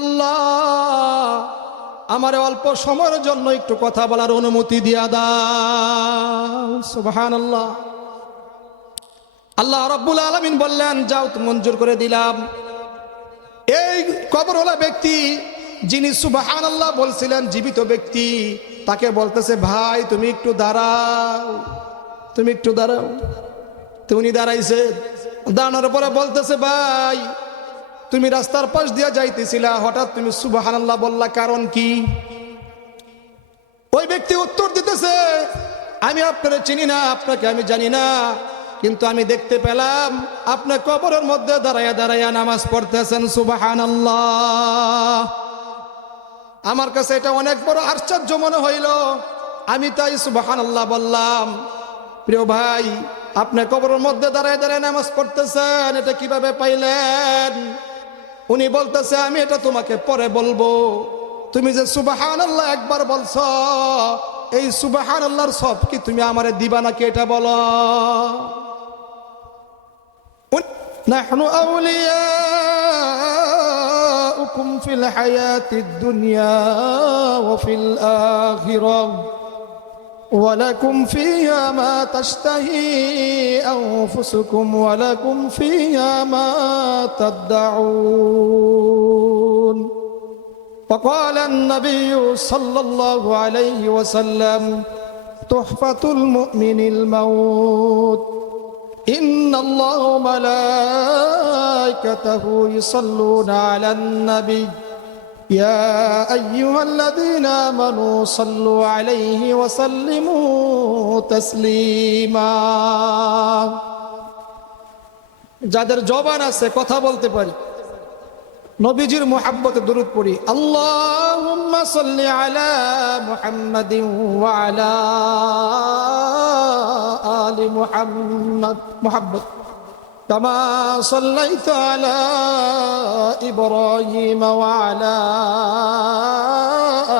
আল্লাহ আমার অল্প সময়ের জন্য একটু কথা বলার অনুমতি দিয়া দাও। সুবহানাল্লাহ। আল্লাহ রাব্বুল আলামিন বললেন, যাও, তুমি মঞ্জুর করে দিলাম। এই কবরওয়ালা ব্যক্তি যিনি সুবহানাল্লাহ বলছিলেন, জীবিত ব্যক্তি, তাকে বলতেছে, ভাই তুমি একটু দাঁড়াও, তুমি একটু দাঁড়াও। তো উনি দাঁড়াইছে, দাঁড়ানোর পরে বলতেছে, ভাই তুমি রাস্তার পাশ দিয়ে যাইতেছিলা, হঠাৎ তুমি সুবহানাল্লাহ বললা, কারণ কি? ওই ব্যক্তি উত্তর দিতেছে, আমি আপনাকে চিনি না, আপনাকে আমি জানি না, কিন্তু আমি দেখতে পেলাম আপনি কবরের মধ্যে দাঁড়াইয়া দাঁড়াইয়া নামাজ পড়তেছেন, সুবহানাল্লাহ। আমার কাছে এটা অনেক বড় আশ্চর্য মনে হইল, আমি তাই সুবহানাল্লাহ বললাম। প্রিয় ভাই, আপনি কবরের মধ্যে দাঁড়ায় দাঁড়ায় নামাজ পড়তেছেন, এটা কিভাবে পাইলেন? উনি বলতেছে, আমি এটা তোমাকে পরে বলবো। তুমি যে সুবহানাল্লাহ একবার বলছো, এই সুবহানাল্লাহর সব কি তুমি আমারে দিবা নাকি, এটা বলো। নাহনু আউলিয়াউকুম ফিল হায়াতিদ দুনিয়া ওয়া ফিল আখিরাহ ওয়ালাকুম ফিহা মা তাশতাহি আনফুসুকুম ওয়ালাকুম ফিহা মা তাদউন। وقال النبي صلى الله عليه وسلم تحفة المؤمن الموت إن الله وملائكته يصلون على النبي يا أيها الذين آمنوا صلوا عليه وسلموا تسليما। যাদের জবান আছে, কথা বলতে পারি, নবীজির মুহাব্বতে দরুদ পড়ি। আল্লাহুম্মা সাল্লি আলা মুহাম্মাদিন ওয়া আলা আলি মুহাম্মাদ মুহাব্বত কামা সাল্লাইতা আলা ইব্রাহিম ওয়া আলা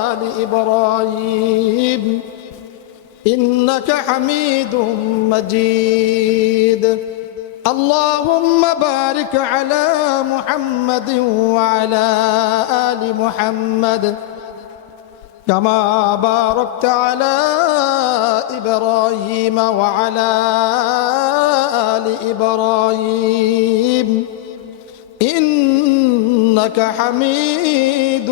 আলি ইব্রাহিম ইন্নাকা হামিদুম মাজিদ। اللهم بارك على محمد وعلى آل محمد كما باركت على إبراهيم وعلى آل إبراهيم إنك حميد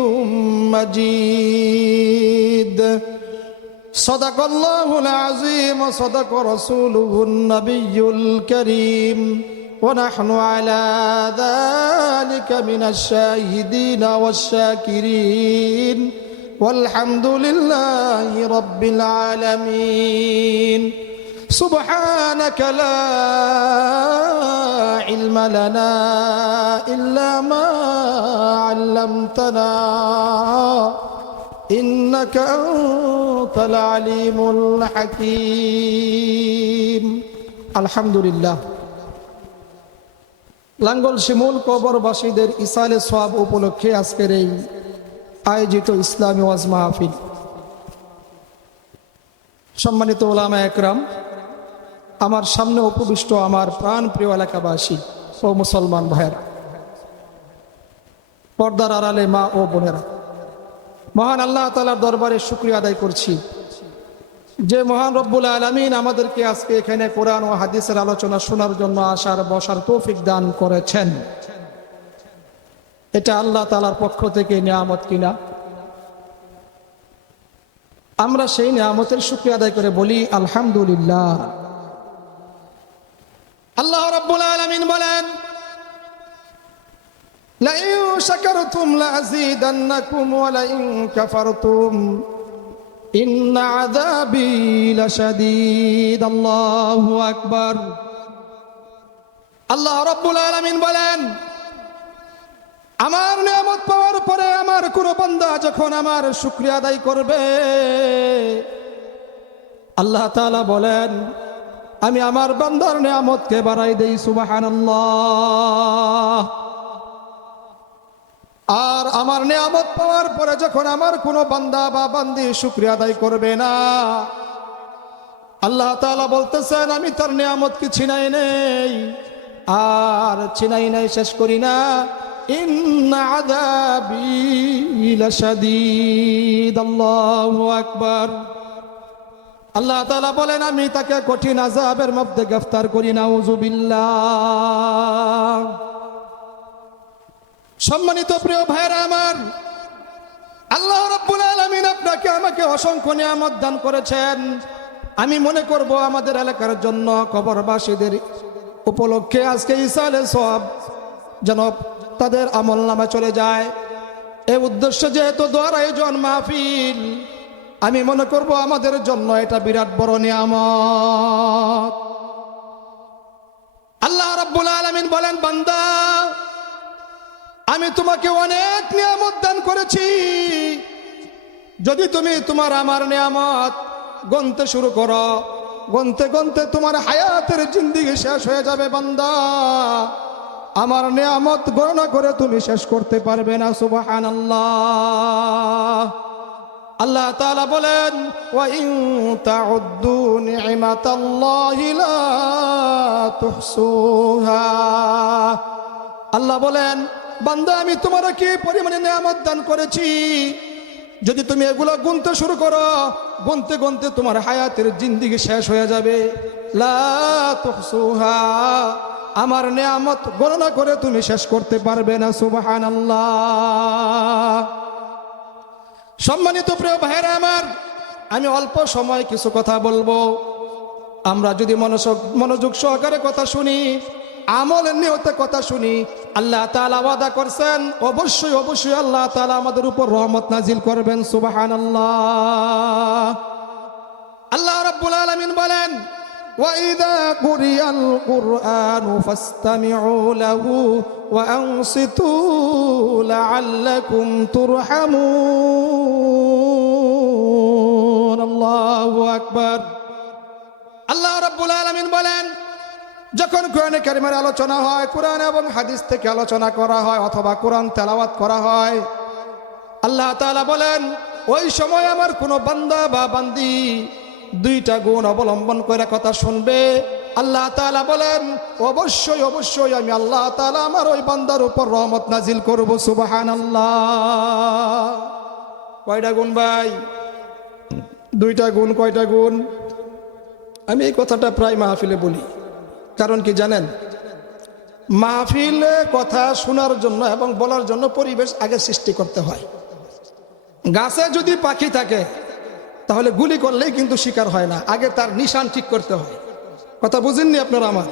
مجيد। صدق الله العظيم وصدق رسوله النبي الكريم ونحن على ذلك من الشاهدين والشاكرين والحمد لله رب العالمين। سبحانك لا علم لنا إلا ما علمتنا إنك أنت العليم الحكيم। الحمد لله। লাঙ্গল শিমুল কবরবাসীদের ইসালে সওয়াব উপলক্ষে আজকের এই আয়োজিত ইসলামী ওয়াজ মাহফিল, সম্মানিত উলামা একরাম, আমার সামনে উপবিষ্ট আমার প্রাণ প্রিয় এলাকাবাসী ও মুসলমান ভাইয়েরা, পর্দার আড়ালে মা ও বোনেরা, মহান আল্লাহ তাআলার দরবারে শুকরিয়া আদায় করছি যে মহান রব্বুল আলামিন আমাদেরকে আজকে এখানে কোরআন ও হাদিসের আলোচনা শোনার জন্য আসার বসার তৌফিক দান করেছেন। এটা আল্লাহ তাআলার পক্ষ থেকে নিয়ামত কিনা, আমরা সেই নিয়ামতের শুকরিয়া আদায় করে বলি আলহামদুলিল্লাহ। আল্লাহ রাব্বুল আলামিন বলেন, لئن شكرتم لأزيدنكم ولئن كفرتم إن عذابي لشديد। الله أكبر। আল্লাহ রাব্বুল আলামিন বলেন, আমার নিয়ামত পাওয়ার পরে আমার কোন বান্দা যখন আমার শুকরিয়া আদায় করবে, আল্লাহ তাআলা বলেন আমি আমার বান্দার নিয়ামতকে বাড়াই দেই। সুবহানাল্লাহ। আর আমার নিয়ামত পাওয়ার পরে যখন আমার কোনো বান্দা বা বান্দি শুকরিয়া আদায় করবে না, আল্লাহ তাআলা বলতেছেন আমি তার নিয়ামত কি ছিনাই নেই। আর ছিনাই নাই শেষ করি না, ইন্না আযাবি লাশাদীদ। আল্লাহু আকবার। আল্লাহ তাআলা বলেন আমি তাকে কঠিন আযাবের মধ্যে গ্রেফতার করি, নাউযুবিল্লাহ। সম্মানিত প্রিয় ভাইরা আমার, আল্লাহ রাব্বুল আলামিন আপনাকে আমাকে অসংখ্য নিয়ামত দান করেছেন। আমি মনে করব আমাদের এলাকার জন্য কবরবাসীদের উপলক্ষে আজকে ইসালে সওয়াব যেন তাদের আমলনামা চলে যায়, এই উদ্দেশ্যে যেহেতু দোয়ার আয়োজন মাহফিল, আমি মনে করব আমাদের জন্য এটা বিরাট বড় নিয়ামত। আল্লাহ রাব্বুল আলামিন বলেন, বান্দা আমি তোমাকে অনেক নিয়ামত দান করেছি, যদি তুমি তোমার আমার নিয়ামত গণতে শুরু করো, গণতে গণতে তোমার হায়াতের জিন্দেগি শেষ হয়ে যাবে বান্দা, আমার নিয়ামত গণনা করে তুমি শেষ করতে পারবে না। সুবহানাল্লাহ। আল্লাহ তাআলা বলেন, ওয়া ইন তাউদ্দু নি'মাতাল্লাহি লা তুহসুহা। আল্লাহ বলেন, বান্দা আমি তোমার কি পরিমাণে নিয়ামত দান করেছি, যদি তুমি এগুলো গুনতে শুরু করো, গুনতে গুনতে তোমার হায়াতের জিন্দেগি শেষ হয়ে যাবে। লা তুহসুহা, আমার নিয়ামত গণনা করে তুমি শেষ করতে পারবে না। সুবহানাল্লাহ। সম্মানিত প্রিয় ভাইরা আমার, আমি অল্প সময় কিছু কথা বলবো। আমরা যদি মনোযোগ সহকারে কথা শুনি, আমলের নিয়তে কথা শুনি, আল্লাহ তাআলা ওয়াদা করছেন অবশ্যই অবশ্যই আল্লাহ তাআলা আমাদের উপর রহমত নাজিল করবেন। সুবহানাল্লাহ। আল্লাহ রাব্বুল আলামিন বলেন, وَإِذَا قُرِئَ الْقُرْآنُ فَاسْتَمِعُوا لَهُ وَأَنصِتُوا لَعَلَّكُمْ تُرْحَمُونَ। আল্লাহু আকবার। আল্লাহ রাব্বুল আলামিন বলেন, যখন কোরআনে কারিমের আলোচনা হয়, কোরআন এবং হাদিস থেকে আলোচনা করা হয়, অথবা কোরআন তেলাওয়াত করা হয়, আল্লাহ তাআলা বলেন ওই সময় আমার কোনো বান্দা বা বান্দি দুইটা গুণ অবলম্বন করে কথা শুনবে। আল্লাহ তাআলা বলেন অবশ্যই অবশ্যই আমি আল্লাহ তাআলা আমার ওই বান্দার উপর রহমত নাজিল করব। সুবহানাল্লাহ। কয়টা গুণ ভাই? দুইটা গুণ। কয়টা গুণ? আমি এই কথাটা প্রায় মাহফিলে বলি, কারণ কি জানেন, মাহফিলে কথা শোনার জন্য এবং বলার জন্য পরিবেশ আগে সৃষ্টি করতে হয়। গাছে যদি পাখি থাকে তাহলে গুলি করলেই কিন্তু শিকার হয় না, আগে তার নিশান ঠিক করতে হয়। কথা বুঝেননি আপনারা আমার?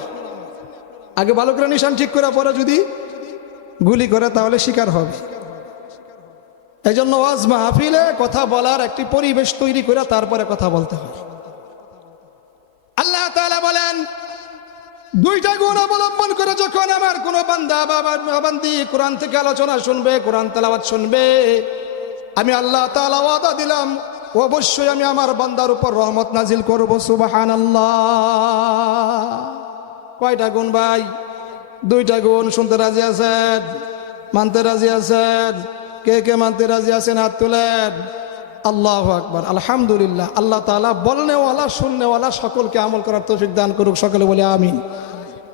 আগে ভালো করে নিশান ঠিক করে পরে যদি গুলি করে তাহলে শিকার হবে। এই জন্য ওয়াজ মাহফিলে কথা বলার একটি পরিবেশ তৈরি করে তারপরে কথা বলতে হয়। আল্লাহ তাআলা বলেন দুইটা গুণ অবলম্বন করে যখন আমার কোনো বান্দা বা বান্দি কোরআন থেকে আলোচনা শুনবে, কোরআন তেলাওয়াত শুনবে, আমি আল্লাহ তাআলা ওয়াদা দিলাম অবশ্যই আমি আমার বান্দার উপর রহমত নাজিল করব। সুবহানাল্লাহ। কয়টা গুণ ভাই? দুইটা গুণ। শুনতে রাজি আছেন? মানতে রাজি আছেন? কে কে মানতে রাজি আছেন হাত তুলেন। আল্লাহু আকবার, আলহামদুলিল্লাহ। আল্লাহ তাআলা বলনেওয়ালা শুননেওয়ালা সকলকে আমল করার তৌফিক দান করুক, সকলে বলে আমিন।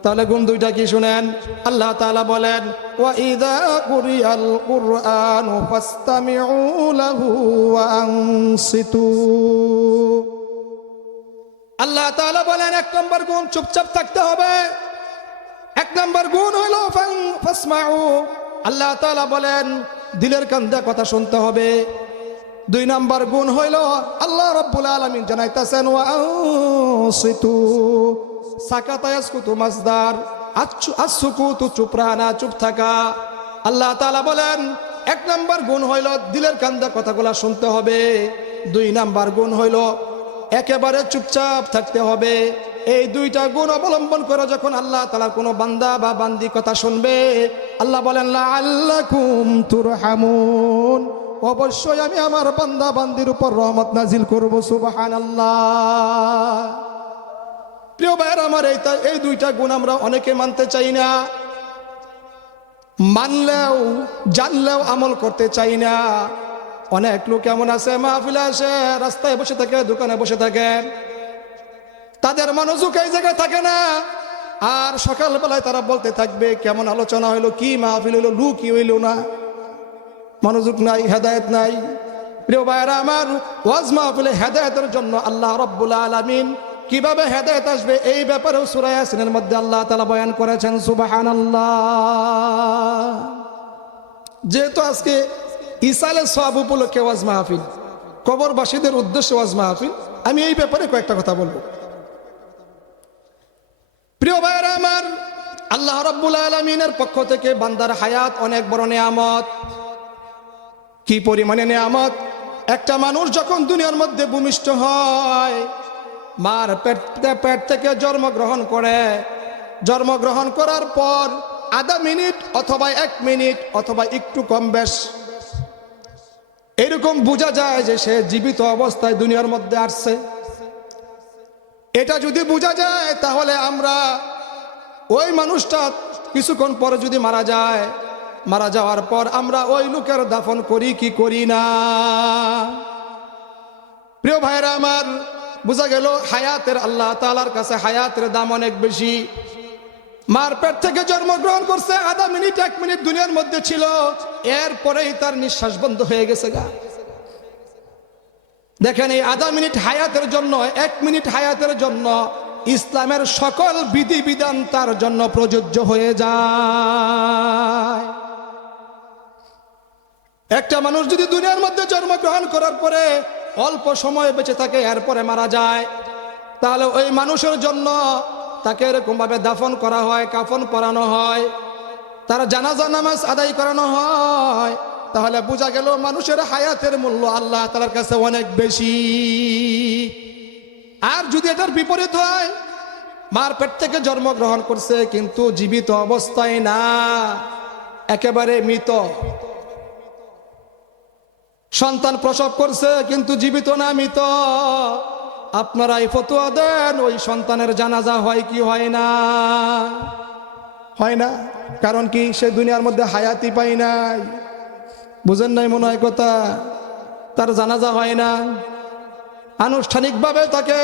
তাহলে গুণ দুইটা কি শুনেন। আল্লাহ তাআলা বলেন, ওয়া ইযা কুরিয়াল কুরআনু ফাসতামিউ লাহু ওয়া আনসিতু। আল্লাহ তাআলা বলেন এক নম্বর গুণ চুপচাপ থাকতে হবে। এক নম্বর গুণ হলো ফাসমাউ। আল্লাহ তাআলা বলেন দিলের কান দিয়ে কথা শুনতে হবে। দুই নম্বর গুণ হইল আল্লাহ রাব্বুল আলামিন জানাইতেছেন ওয়া আনসিতু। সাকাতা ইয়াসকুতু মাসদার, আসসুকুতু চুপ রানা, চুপ থাকা। আল্লাহ তাআলা বলেন এক নম্বর গুণ হইল দিলের কান দিয়ে কথাগুলা শুনতে হবে। দুই নম্বর গুণ হইল একেবারে চুপচাপ থাকতে হবে। এই দুইটা গুণ অবলম্বন করে যখন আল্লাহ তাআলার কোনো বান্দা বা বান্দি কথা শুনবে, আল্লাহ বলেন লাআল্লাকুম তুরহামুন, অবশ্যই আমি আমার বান্দা বান্দির উপর রহমত নাজিল করব। সুবহানাল্লাহ। প্রিয় ভাইয়ের আমার, এই দুইটা গুণ আমরা অনেকে মানতে চাই না, মানলেও জানলেও আমল করতে চাই না। অনেক লোক এমন আছে মাহফিলে আসে, রাস্তায় বসে থাকে, দোকানে বসে থাকে, তাদের মনোযোগ এই জায়গায় থাকে না, আর সকালবেলায় তারা বলতে থাকবে কেমন আলোচনা হইলো, কি মাহফিল হইলো, লু কি হইল না, মনোযোগ নাই, হেদায়েত নাই। প্রিয় ভাইরা আমার, ওয়াজ মাহফিলে হেদায়েতের জন্য আল্লাহ রাব্বুল আলামিন কিভাবে হেদায়েত আসবে এই ব্যাপারেও সূরা ইয়াসিনের মধ্যে আল্লাহ তাআলা বয়ান করেছেন। সুবহানাল্লাহ। যেহেতু আজকে ইসালের সওয়াব উপলক্ষে ওয়াজ মাহফিল, কবরবাসীদের উদ্দেশ্যে ওয়াজ মাহফিল, আমি এই ব্যাপারে কয়েকটা কথা বলবো। প্রিয় ভাইরা আমার, আল্লাহ রাব্বুল আলামিনের পক্ষ থেকে বান্দার হায়াত অনেক বড় নিয়ামত। কি পরিমাণে নিয়ামত! একটা মানুষ যখন দুনিয়ার মধ্যে ভূমিষ্ঠ হয়, মার পেট থেকে জন্মগ্রহণ করে, জন্মগ্রহণ করার পর আধা মিনিট অথবা 1 মিনিট অথবা একটু কম বেশ এরকম বোঝা যায় যে সে জীবিত অবস্থায় দুনিয়ার মধ্যে আসছে। এটা যদি বোঝা যায় তাহলে আমরা ওই মানুষটা কিছুক্ষণ পরে যদি মারা যায়, মারা যাওয়ার পর আমরা ওই লোকের দাফন করি কি করি না? প্রিয় ভাইরা আমার, বোঝা গেল হায়াতের, আল্লাহ তাআলার কাছে হায়াতের দাম অনেক বেশি। মার পেট থেকে জন্মগ্রহণ করছে, আধা মিনিট 1 মিনিট দুনিয়ার মধ্যে ছিল, এরপরেই তার নিঃশ্বাস বন্ধ হয়ে গেছে গা। দেখেন, এই আধা মিনিট হায়াতের জন্য, 1 মিনিট হায়াতের জন্য ইসলামের সকল বিধিবিধান তার জন্য প্রযোজ্য হয়ে যায়। একটা মানুষ যদি দুনিয়ার মধ্যে জন্মগ্রহণ করার পরে অল্প সময় বেঁচে থাকে, এরপরে মারা যায়, তাহলে ওই মানুষের জন্য তাকে এরকম ভাবে দাফন করা হয়, কাফন পরানো হয়, তার জানাজা নামাজ আদায় করানো হয়। তাহলে বোঝা গেল মানুষের হায়াতের মূল্য আল্লাহ তাআলার কাছে অনেক বেশি। আর যদি এটার বিপরীত হয়, মার পেট থেকে জন্মগ্রহণ করছে কিন্তু জীবিত অবস্থায় না, একেবারে মৃত, সন্তান প্রসব করছে কিন্তু জীবিত না, মৃত, আপনারা এই ফতোয়া দেন ওই সন্তানের জানাজা হয় কি হয় না? হয় না। কারণ কি? সে দুনিয়ার মধ্যে হায়াতি পাই নাই। বুঝেন নাই মনে হয় কথা? তার জানাজা হয় না, আনুষ্ঠানিকভাবে তাকে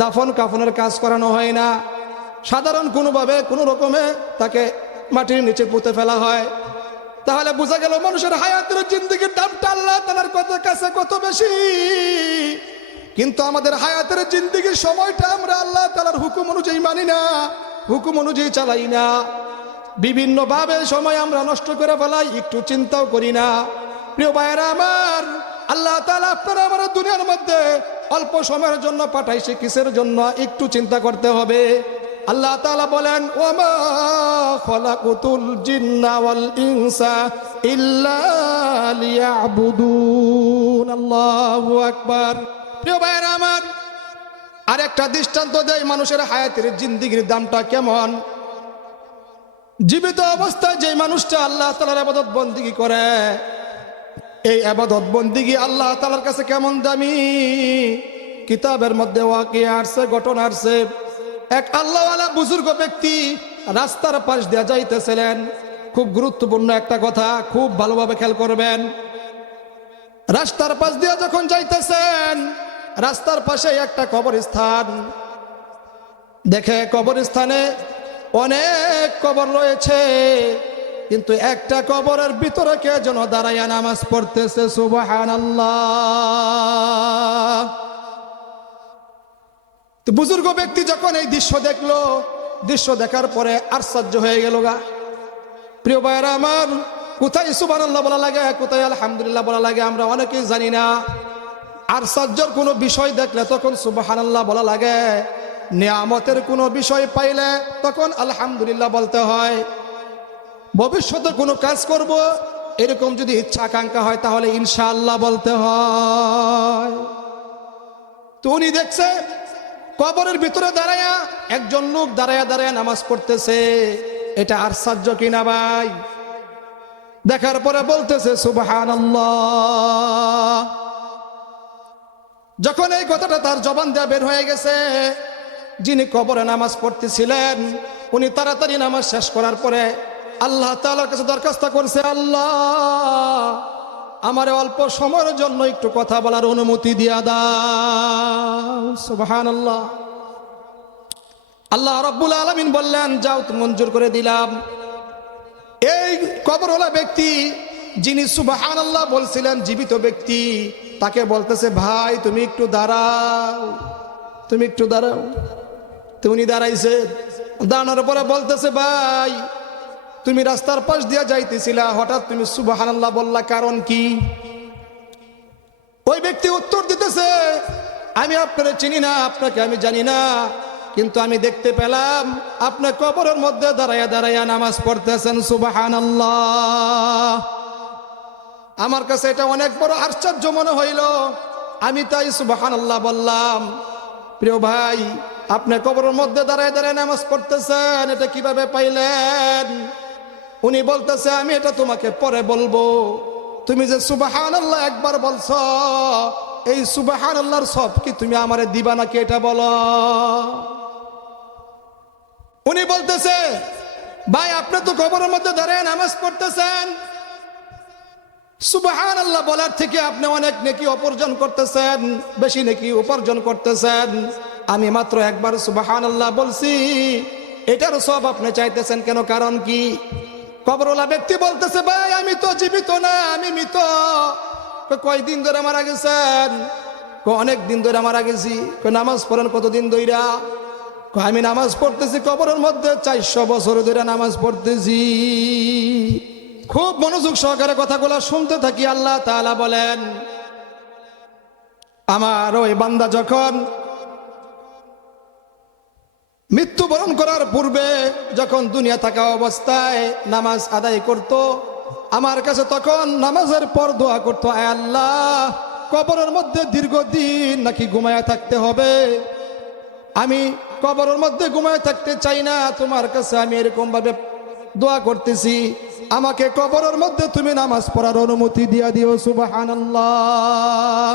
দাফন কাফনের কাজ করানো হয় না, সাধারণ কোনোভাবে কোনো রকমে তাকে মাটির নিচে পুঁতে ফেলা হয়। তাহলে বোঝা গেল মানুষের হায়াতের জিন্দেগির দামটা আল্লাহ তাআলার কাছে কত বেশি। কিন্তু আমাদের হায়াতের জিন্দেগির সময়টা আমরা আল্লাহ তাআলার হুকুম অনুযায়ী মানি না, হুকুম অনুযায়ী চালাই না, বিভিন্ন ভাবে সময় আমরা নষ্ট করে ফেলাই, একটু চিন্তাও করি না। প্রিয় ভাইয়েরা আমার, আল্লাহ তাআলা আপনারা আমার দুনিয়ার মধ্যে অল্প সময়ের জন্য পাঠাইছে, কিসের জন্য? একটু চিন্তা করতে হবে। আল্লাহ তাআলা বলেন, ওয়ামা খালাকুতুল জিন্না ওয়াল ইনসা ইল্লা লিয়াবুদুন। আল্লাহু আকবার। প্রিয় ভাইয়েরা আমার, আরেকটা দৃষ্টান্ত দেয় মানুষের হায়াতের জিন্দেগির দামটা কেমন। জীবিত অবস্থায় যে মানুষটা আল্লাহ তাআলার ইবাদত বন্দেগী করে, এই ইবাদত বন্দেগী আল্লাহ তাআলার কাছে কেমন দামি। কিতাবের মধ্যে ওয়াকিয়া আসছে, ঘটনা আসছে। এক আল্লাহওয়ালা বুজুর্গ ব্যক্তি রাস্তার পাশ দিয়ে যাইতেছিলেন। খুব গুরুত্বপূর্ণ একটা কথা, খুব ভালোভাবে খেয়াল করবেন। রাস্তার পাশ দিয়ে যখন যাইতেছেন, রাস্তার পাশে একটা কবরস্থান। দেখে কবরস্থানে অনেক কবর রয়েছে, কিন্তু একটা কবরের ভিতরে কে যেন দাঁড়াইয়া নামাজ পড়তেছে। সুবহানাল্লাহ। তো বুজুর্গ ব্যক্তি যখন এই দৃশ্য দেখলো, দৃশ্য দেখার পরে আশ্চর্য হয়ে গেল গা। প্রিয় ভাইরা আমার, কোথায় সুবহানাল্লাহ বলা লাগে, কোথায় আলহামদুলিল্লাহ বলা লাগে আমরা অনেকেই জানি না। আশ্চর্যের কোনো বিষয় দেখলে তখন সুবহানাল্লাহ বলা লাগে, নিয়ামতের কোনো বিষয় পাইলে তখন আলহামদুলিল্লাহ বলতে হয়। ভবিষ্যতে কোনো কাজ করব এরকম যদি ইচ্ছা আকাঙ্ক্ষা হয় তাহলে ইনশাআল্লাহ বলতে হয়। তো উনি দেখছে কবরের ভিতরে দাঁড়ায়া একজন লোক দাঁড়ায়া দাঁড়ায়া নামাজ পড়তেছে। এটা আশ্চর্য কিনা ভাই? দেখার পরে বলতেছে সুবহানাল্লাহ। যখন এই কথাটা তার জবান দিয়ে বের হয়ে গেছে, যিনি কবরে নামাজ পড়তেছিলেন উনি তাড়াতাড়ি নামাজ শেষ করার পরে আল্লাহ তাআলার কাছে দরখাস্ত করছে, আল্লাহ আমারে অল্প সময়ের জন্য একটু কথা বলার অনুমতি দিয়া দাও। সুবহানাল্লাহ। আল্লাহ রাব্বুল আলামিন বললেন, যাও তুমি মঞ্জুর করে দিলাম। এই কবরওয়ালা ব্যক্তি যিনি সুবহানাল্লাহ বলছিলেন, জীবিত ব্যক্তি, তাকে বলতেছে, ভাই তুমি একটু দাঁড়াও, তুমি একটু দাঁড়াও। তো উনি দাঁড়াইছে, দাঁড়ানোর পরে বলতেছে, ভাই তুমি রাস্তার পাশ দিয়ে যাইতেছিলা, হঠাৎ তুমি সুবহানাল্লাহ বললা, কারণ কি? ওই ব্যক্তি উত্তর দিতেছে, আমি আপনাকে চিনি না, আপনাকে আমি জানি না, কিন্তু আমি দেখতে পেলাম আপনি কবরের মধ্যে দাঁড়ায়া দাঁড়ায়া নামাজ পড়তেছেন, সুবহানাল্লাহ। আমার কাছে এটা অনেক বড় আশ্চর্য মনে হইল, আমি তাই সুবহানাল্লাহ বললাম। প্রিয় ভাই, আপনি কবরের মধ্যে দাঁড়ায় দাঁড়ায় নামাজ পড়তেছেন, এটা কিভাবে পাইলেন? উনি বলতেছে, আমি এটা তোমাকে পরে বলবো। তুমি যে সুবহানাল্লাহ একবার বলছো, এই সুবহানাল্লাহর সব কি তুমি আমারে দিবা নাকি, এটা বলো। উনি বলতেছে, ভাই আপনি তো কবরের মধ্যে দাঁড়ায় নামাজ পড়তেছেন, সুবহানাল্লাহ বলার থেকে আপনি অনেক নেকি উপার্জন করতেছেন, বেশি নেকি উপার্জন করতেছেন। আমি মাত্র একবার সুবহানাল্লাহ বলছি, এটার সব আপনি চাইতেছেন কেন, কারণ কি? কবরওয়ালা ব্যক্তি বলতেছে, ভাই আমি তো জীবিত না, আমি মৃত। কয়দিন ধরে মারা গেছেন? অনেক দিন ধরে মারা গেছি। নামাজ পড়েন কতদিন ধইরা? আমি নামাজ পড়তেছি কবরের মধ্যে 400 বছর ধরে নামাজ পড়তেছি। খুব মনোযোগ সহকারে কথাগুলো শুনতে থাকি। আল্লাহ তাআলা বলেন, আমার ওই বান্দা যখন মৃত্যুবরণ করার পূর্বে, যখন দুনিয়া থাকা অবস্থায় নামাজ আদায় করত, আমার কাছে তখন নামাজের পর দোয়া করতো, আয় আল্লাহ, কবরের মধ্যে দীর্ঘদিন নাকি ঘুমায়া থাকতে হবে, আমি কবরের মধ্যে ঘুমায় থাকতে চাই না। তোমার কাছে আমি এরকম ভাবে দোয়া করতেছি, আমাকে কবরের মধ্যে তুমি নামাজ পড়ার অনুমতি দিয়া দিও, সুবহানাল্লাহ।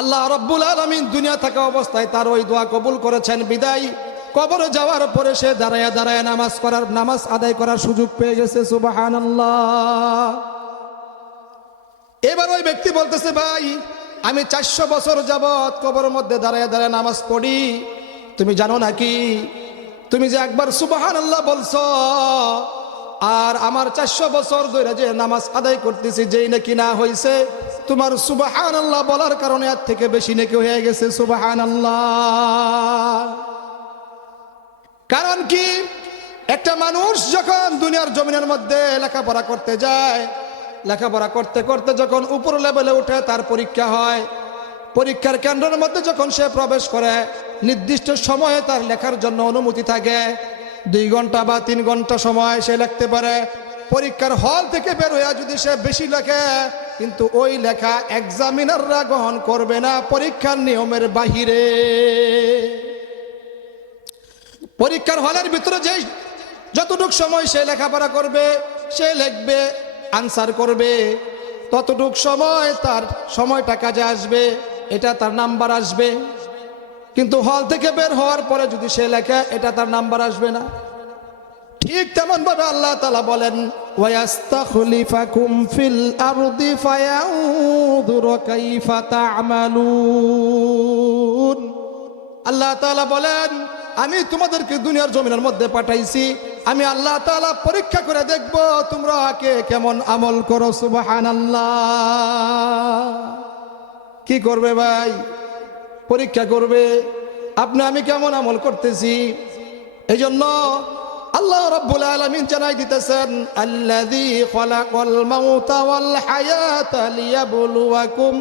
আল্লাহ রাব্বুল আলামিন দুনিয়া থাকা অবস্থায় তার ওই দোয়া কবুল করেছেন, বিদায় কবরে যাওয়ার পরে সে দাঁড়ায়া দাঁড়ায়া নামাজ আদায় করার সুযোগ পেয়ে গেছে, সুবহানাল্লাহ। এবার ওই ব্যক্তি বলতেছে, ভাই আমি 400 বছর যাবত কবরের মধ্যে দাঁড়ায় দাঁড়ায় নামাজ পড়ি, তুমি জানো নাকি, তুমি যে একবার সুবহানাল্লাহ বলছো, আর আমার 400 বছর ধরে যে নামাজ আদায় করতেছি, যেই নাকি না হয়েছে, তোমার সুবহানাল্লাহ বলার কারণে এর থেকে বেশি নাকি হয়ে গেছে, সুবহানাল্লাহ। কারণ কি? একটা মানুষ যখন দুনিয়ার জমিনের মধ্যে লেখাপড়া করতে যায়, লেখাপড়া করতে করতে যখন উপর লেভেলে উঠে, তার পরীক্ষা হয়, পরীক্ষার কেন্দ্রের মধ্যে যখন সে প্রবেশ করে, নির্দিষ্ট সময়ে তার লেখার জন্য অনুমতি থাকে, 2 ঘন্টা বা 3 ঘন্টা সময় সে লিখতে পারে। পরীক্ষার হল থেকে বের হয়ে যদি সে বেশি লেখে, কিন্তু ওই লেখা এক্সামিনাররা গ্রহণ করবে না, পরীক্ষার নিয়মের বাহিরে। পরীক্ষার হলের ভিতরে যে যতটুকু সময় সে লেখাপড়া করবে, সে লিখবে, আনসার করবে, ততটুক সময় তার সময়টা কাজে আসবে, এটা তার নাম্বার আসবে। কিন্তু হল থেকে বের হওয়ার পরে যদি সে লেখে, এটা তার নাম্বার আসবে না। ঠিক তেমন ভাবে আল্লাহ তাআলা বলেন, ওয়াস্তাখলিফাকুম ফিল আরদি ফায়ানজুর কাইফা তা'মালুন। আল্লাহ তাআলা বলেন, আমি তোমাদেরকে দুনিয়ার জমিনের মধ্যে পাঠাইছি, আমি আল্লাহ তাআলা পরীক্ষা করে দেখব তোমরা কে কেমন আমল করো, সুবহানাল্লাহ। কি করবে ভাই? পরীক্ষা করবে আপনি আমি কেমন আমল করতেছি। এই জন্য আল্লাহ রাব্বুল আলামিন জানাই দিতেছেন, আল্লাযী খালাকাল মাউতা ওয়াল হায়াতা লিয়াবলুয়াকুম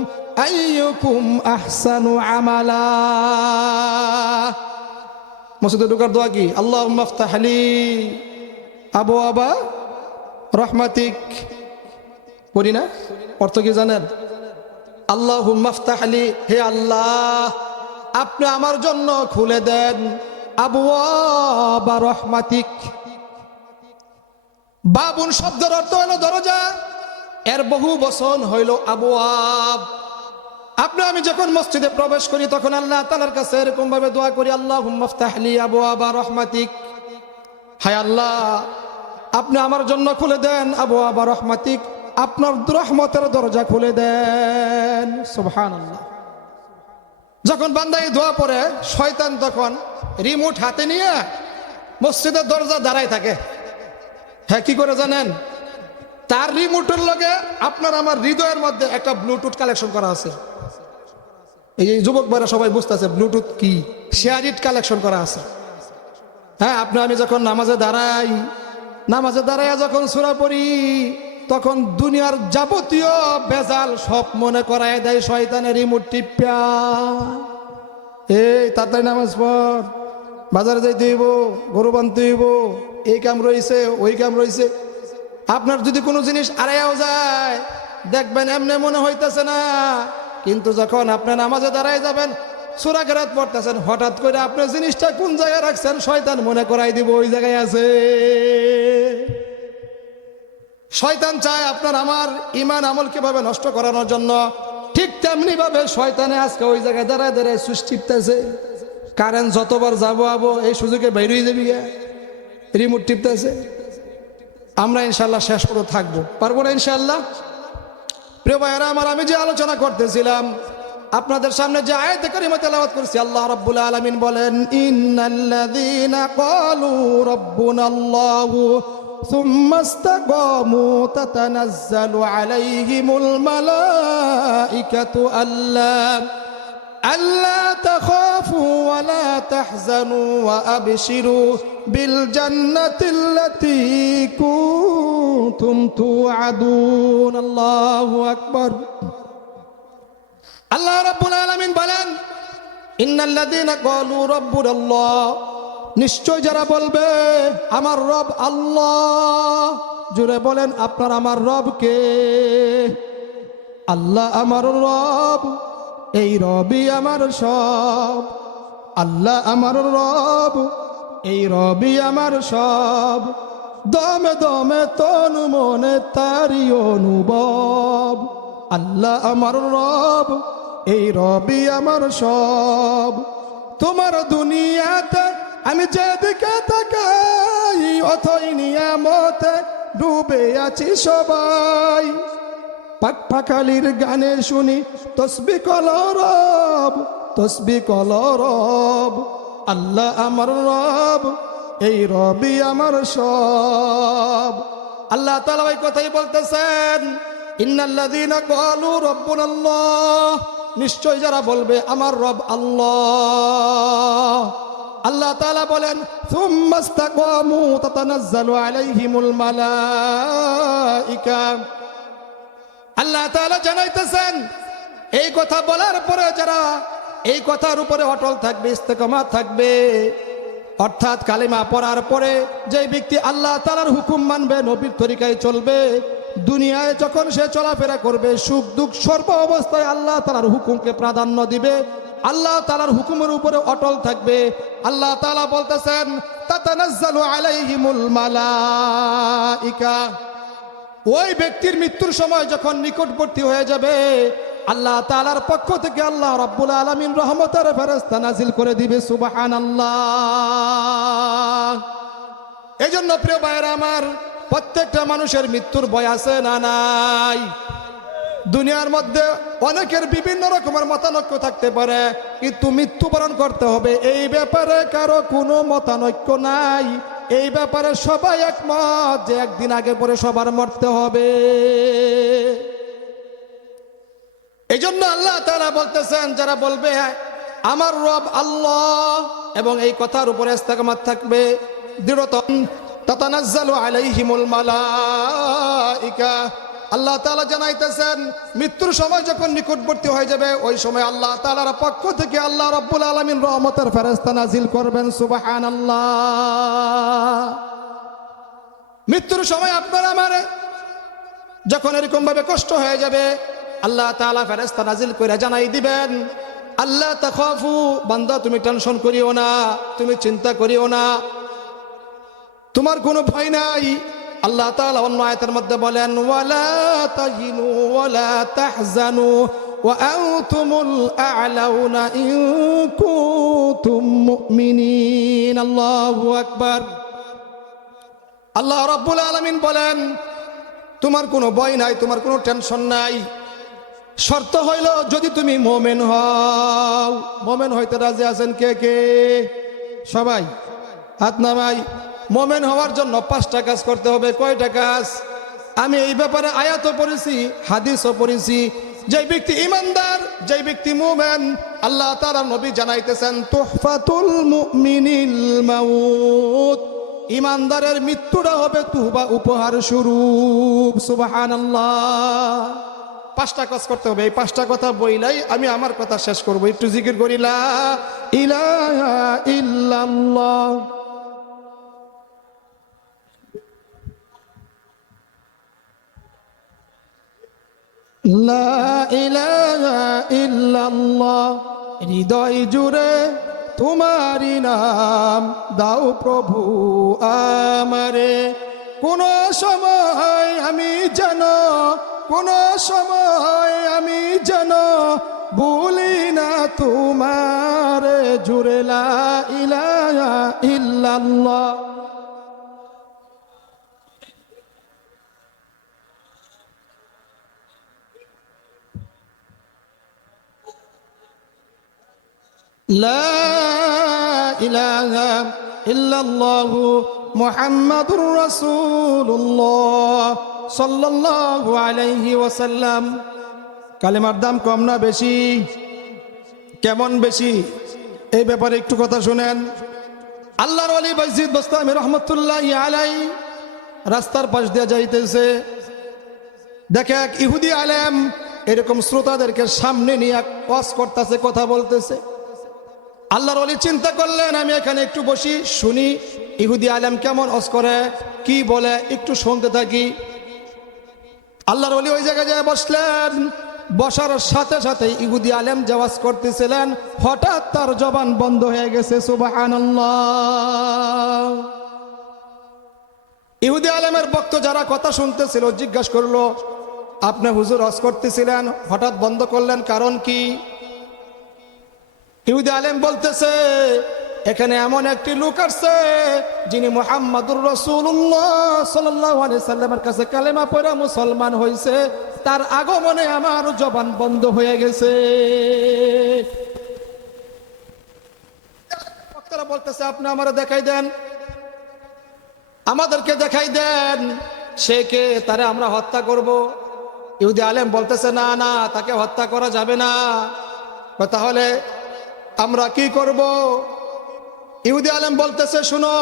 আইয়ুকুম আহসানু আমালা। মসজিদে ঢোকার দোয়া কি? আল্লাহুম্মা ইফতাহ লি আবওয়াবা রাহমাতিক। পড়ি না? অর্থ কি জানেন? আল্লাহুম্মা ইফতাহ লি, হে আল্লাহ আপনি আমার জন্য খুলে দেন আবওয়াবা রাহমাতিক। বাবুন শব্দের অর্থ হলো দরজা, এর বহু বচন হইল আবওয়াব। আপনি আমি যখন মসজিদে প্রবেশ করি, তখন আল্লাহ তাআলার কাছে এরকম ভাবে দোয়া করি, আল্লাহুম্মা ইফতাহ লি আবওয়াবা রাহমাতিক, হায় আল্লাহ আপনি আমার জন্য খুলে দেন আবওয়াবা রাহমাতিক, আপনার রহমতের দরজা খুলে দেন, সুবহানাল্লাহ। যখন বান্দা এই দোয়া পড়ে, শয়তান তখন রিমোট হাতে নিয়ে মসজিদের দরজা দাঁড়ায় থাকে। হ্যাঁ, কি করে জানেন? তার রিমোটের লগে আপনার আমার হৃদয়ের মধ্যে একটা ব্লুটুথ কালেকশন করা আছে। এই যুবক ভাইরা সবাই বুঝতেছে ব্লুটুথ কি, শেয়ারিট কালেকশন করা আছে। হ্যাঁ, আপনি আমি যখন নামাজে দাঁড়াইয়া যখন সূরা পড়ি, তখন দুনিয়ার যাবতীয় বেজাল সব মনে করায় দেয় শয়তানের রিমোট টিপা। এই তাড়াতাড়ি নামাজ পড়, বাজারে যাইতে হইব, গরু বানতে হইব, এই কাম রয়েছে, ওই কাম রয়েছে। আপনার যদি কোনো জিনিস আড়াইয়াও যায়, দেখবেন এমনি মনে হইতেছে না, কিন্তু যখন আপনি নামাজে দাঁড়ায় যাবেন, সূরা কেরাত পড়তেছেন, হঠাৎ করে আপনি জিনিসটা কোন জায়গায় রাখছেন শয়তান মনে করাই দিব ওই জায়গায় আছে। শয়তান চায় আপনার আমার ঈমান আমল কিভাবে নষ্ট করানোর জন্য, ঠিক তেমনি ভাবে শয়তানে আজকে ওই জায়গায় দাঁড়ায় দাঁড়ায় সুইচ টিপতেছে। কারেন্ট যতবার যাবো আবো এই সুযোগে বেরিয়ে যাবি, রিমোট টিপতেছে। আমরা ইনশাল্লাহ শেষ করে থাকবো, পারবো না ইনশাল্লাহ? প্রিয় ভাইয়েরা আমার, আমি যে আলোচনা করতেছিলাম, আপনাদের সামনে যে আয়াতে কারিমা তেলাওয়াত করছি, আল্লাহ রাব্বুল আলামিন বলেন, ইন্নাল্লাযীনা ক্বালু রাব্বুনাল্লাহু সুম্মা ইসতাকামু তাতানাজ্জালু আলাইহিমুল মালাইকাতু আল্লা তাখাফু ওয়া লা তাহজানু ওয়া আবশিরু বিল জান্নাতিল্লাতী কুনতুম তুআদুন। আল্লাহু আকবার। আল্লাহ রাব্বুল আলামিন বলেন, ইন্নাল্লাযীনা ক্বালু রাব্বুনাল্লাহ, নিশ্চয় যারা বলবে আমার রব আল্লাহ। জোরে বলেন, আপনার আমার রব কে? আল্লাহ আমার রব, এই রবই আমার সব। আল্লাহ আমার রব, এই রবই আমার সব। দমে দমে তন মনে তারি অনুভব। আল্লাহ আমার রব, এই রবি আমার সব। তোমার দুনিয়াতে আমি যেদিকে তাকাই, অথই নিয়ামতে ডুবে আছি সবাই। পাক পাখালির গানে শুনি তসবিহ কলরব, তসবিহ কলরব। আল্লাহ আমার রব, এই রবি আমার সব। আল্লাহ তাআলা এই কথাই বলতেছেন, ইন্নাল্লাযীনা ক্বালু রাব্বুনাল্লাহ, নিশ্চয় যারা বলবে আমার রব আল্লাহ। আল্লাহ তাআলা বলেন, সুম্মা ইসতাকামু তাতানাজ্জালু আলাইহিমুল মালাইকা। আল্লাহ তাআলা জানাইতেছেন, এই কথা বলার পরে যারা এই কথার উপরে অটল থাকবে, ইস্তেকামাত থাকবে, অর্থাৎ কালিমা পড়ার পরে যে ব্যক্তি আল্লাহ তাআলার হুকুম মানবে, নবীর তরিকায় চলবে, দুনিয়ায় যখন সে চলাফেরা করবে, সুখ দুঃখ সর্ব অবস্থায় আল্লাহ তাআলার হুকুমকে প্রাধান্য দিবে, আল্লাহ তাআলার হুকুমের উপরে অটল থাকবে। আল্লাহ তাআলা বলতেছেন, তাতানাজ্জালু আলাইহিমুল মালাইকা। ওই ব্যক্তির মৃত্যুর সময় যখন নিকটবর্তী হয়ে যাবে, আল্লাহ তাআলার পক্ষ থেকে আল্লাহ রাব্বুল আলামিন রহমতের ফেরেশতা নাজিল করে দিবে। সুবহানাল্লাহ। এজন্য প্রিয় ভাইয়েরা আমার, প্রত্যেকটা মানুষের মৃত্যুর ভয় আছে না নাই? দুনিয়ার মধ্যে অনেকের বিভিন্ন রকমের মতানৈক্য থাকতে পারে, কিন্তু মৃত্যুবরণ করতে হবে এই ব্যাপারে কারো কোনো মতানৈক্য নাই। এই ব্যাপারে সবাই একমত যে একদিন আগে পরে সবার মরতে হবে। এই জন্য আল্লাহ তাআলা বলতেছেন, যারা বলবে আমার রব আল্লাহ এবং এই কথার উপরে ইস্তেকামাত থাকবে, দৃঢ়তা, তাতানাজ্জালু আলাইহিমুল মালাইকা। আল্লাহ তাআলা জানাইতেছেন, মৃত্যুর সময় যখন নিকটবর্তী হয়ে যাবে, ওই সময় আল্লাহ তাআলার পক্ষ থেকে আল্লাহ রাব্বুল আলামিন রহমতের ফেরেশতা নাজিল করবেন। সুবহানাল্লাহ। মৃত্যুর সময় আপনার আমার যখন এরকম ভাবে কষ্ট হয়ে যাবে, আল্লাহ তাআলা ফেরেশতা নাজিল করে জানাই দিবেন, আল্লাহ তাখাফু, বান্দা তুমি টেনশন করিও না, তুমি চিন্তা করিও না, তোমার কোনো ভয় নাই। আল্লাহ তাআলা অন্য আয়াতের মধ্যে বলেন, ওয়ালা তাহিনু ওয়ালা তাহজানু ওয়া আনতুমুল আ'লাউনা ইন কুনতুম মুমিনিন। আল্লাহু আকবার। আল্লাহ রাব্বুল আলামিন বলেন, তোমার কোনো ভয় নাই, তোমার কোনো টেনশন নাই, শর্ত হইল যদি তুমি মোমেন হও। মোমেন হইতে রাজি আছেন কে কে? সবাই হাত নামাই। মোমেন হওয়ার জন্য 5টা কাজ করতে হবে। কয়টা কাজ? আমি এই ব্যাপারে আয়াতও পড়েছি, হাদিসও পড়েছি। যে ব্যক্তি ইমানদার, যে ব্যক্তি মুমিন, আল্লাহ তাআলা নবী জানাইতেছেন তুহফাতুল মুমিনিল মাউত, ইমানদারের মৃত্যুটা হবে তুহবা, উপহার স্বরূপ। সুবহানাল্লাহ। 5টা কাজ করতে হবে। এই 5টা কথা বইলাই আমি আমার কথা শেষ করব। একটু জিকির করি লা ইলাহা ইল্লাল্লাহ। লা ইলাহা ইল্লাল্লাহ। হৃদয় জুড়ে তোমারই নাম দাও প্রভু আমারে। কোন সময় আমি যেন, কোন সময় আমি যেন ভুলি না তোমারে। জুড়ে লা ইলাহা ইল্লাল্লাহ। লা ইলাহা ইল্লাল্লাহু মুহাম্মাদুর রাসূলুল্লাহ সাল্লাল্লাহু আলাইহি ওয়াসাল্লাম। কালেমার দাম কম না বেশি? কেমন বেশি? এই ব্যাপারে একটু কথা শুনেন। আল্লাহর ওলি বাইজিদ বাস্তামি রহমতুল্লাহি আলাইহি রাস্তার পাশ দিয়ে যাইতেছে, দেখে এক ইহুদি আলেম এরকম শ্রোতাদেরকে সামনে নিয়ে ওয়াজ করতেছে, কথা বলতেছে। আল্লাহর ওলি চিন্তা করলেন আমি এখানে একটু বসি, শুনি ইহুদি আলেম কেমন ওয়াজ করে, কি বলে, একটু শুনতে থাকি। আল্লাহর ওলি ওই জায়গায় যায় বসলেন। বসার সাথে সাথে ইহুদি আলেম যে ওয়াজ করতেছিলেন, হঠাৎ তার জবান বন্ধ হয়ে গেছে। সুবহানাল্লাহ। ইহুদি আলেমের বক্তা যারা কথা শুনতেছিল জিজ্ঞাসা করলো, আপনি হুজুর ওয়াজ করতেছিলেন, হঠাৎ বন্ধ করলেন, কারণ কি? ইহুদি আলেম বলতেছে, এখানে এমন একটি লোক আসছে যিনি মুহাম্মাদুর রাসূলুল্লাহ সাল্লাল্লাহু আলাইহি সাল্লামের কাছে কালেমা পড়ে মুসলমান হয়েছে, তার আগমনে আমার জবান বন্ধ হয়ে গেছে। বক্তারা বলতেছে, আপনি আমারে দেখাই দেন, আমাদেরকে দেখাই দেন, সে কে, তারে আমরা হত্যা করব। ইহুদি আলেম বলতেছে, না না, তাকে হত্যা করা যাবে না। তাহলে আমরা কি করব? ইহুদি আলেম বলতেছে, শুনো,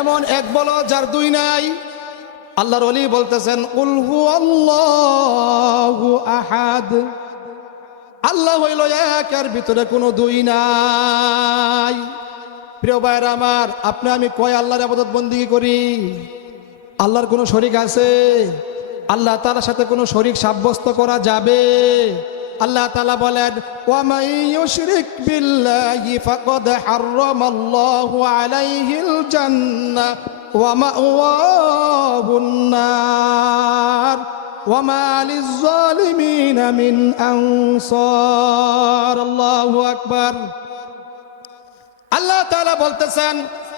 এমন এক বলো যার দুই নাই। আল্লাহর ওলি বলতেছেন কুল হুয়াল্লাহু আহাদ, আল্লাহ হইল এক, এর ভিতরে কোনো দুই নাই। প্রিয় ভাইরা আমার, আপনি আমি কয় আল্লাহর ইবাদত বন্দেগী করি? আল্লাহর কোনো শরীক আছে? আল্লাহ তাআলার সাথে কোনো শরীক সাব্যস্ত করা যাবে? আল্লাহ তাআলা বলেন ওয়া মান ইউশরিক বিল্লাহি ফাকাদ হারামাল্লাহু আলাইহিল জান্নাহ ওয়া মাওয়াহুন নার ওয়া মা লিয-যালিমিন মিন আনসার। আল্লাহু আকবার। আল্লাহ তাআলা বলতেছেন,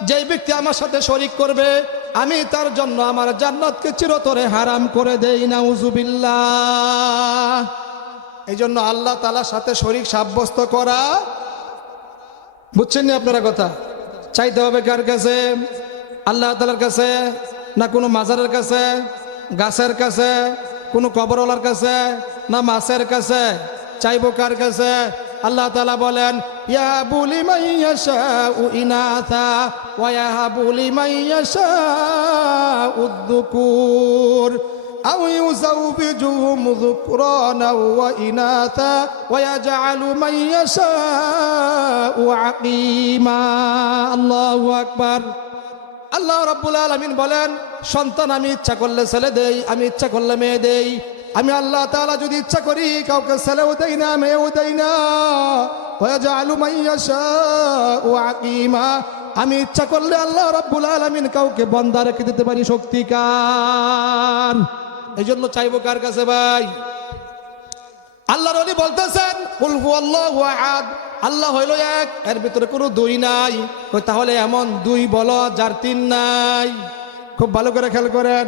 যে ব্যক্তি আমার সাথে শরীক করবে আমি তার জন্য আমার জান্নাতকে চিরতরে হারাম করে দেই। নাউযুবিল্লাহ। এই জন্য আল্লাহ তাআলার সাথে শরীক সাব্যস্ত করা, বুঝছেন না আপনারা কথা? চাইতে হবে কার কাছে? আল্লাহ তাআলার কাছে না কোনো মাজারের কাছে, গাছের কাছে, কোনো কবরওয়ালার কাছে, না মাছের কাছে? চাইবো কার কাছে? আল্লাহ তাআলা বলেন ইয়াহাবু লিমান ইয়াশাউ ইনাথা ওয়া ইয়াহাবু লিমান ইয়াশাউ যুকুর আও ইউযাওবিজুহুম যুকরানা ওয়া ইনাথা ওয়া ইয়াজআলু মান ইয়াশাউ আকীমা। আল্লাহু আকবার। আল্লাহ রাব্বুল আলামিন বলেন, সন্তান আমি ইচ্ছা করলে ছেলে দেই, আমি ইচ্ছা করলে মেয়ে দেই। আমি আল্লাহ তাআলা যদি ইচ্ছা করি কাউকে ছেলেও দেই না, মেয়েও দেই না। ওয়া ইয়াজআলু মান ইয়াশাউ আকীমা, আমি ইচ্ছা করলে আল্লাহ রাব্বুল আলামিন কাউকে বান্দা রেখে দিতে পারি শক্তিকার। এই জন্য চাইবো কার কাছে ভাই? আল্লাহর ওলি বলতেছেন কুল হুয়াল্লাহু আহাদ, আল্লাহ হইল এক, এর ভিতরে কোনো দুই নাই। তাহলে এমন দুই বলো যার তিন নাই। খুব ভালো করে খেয়াল করেন।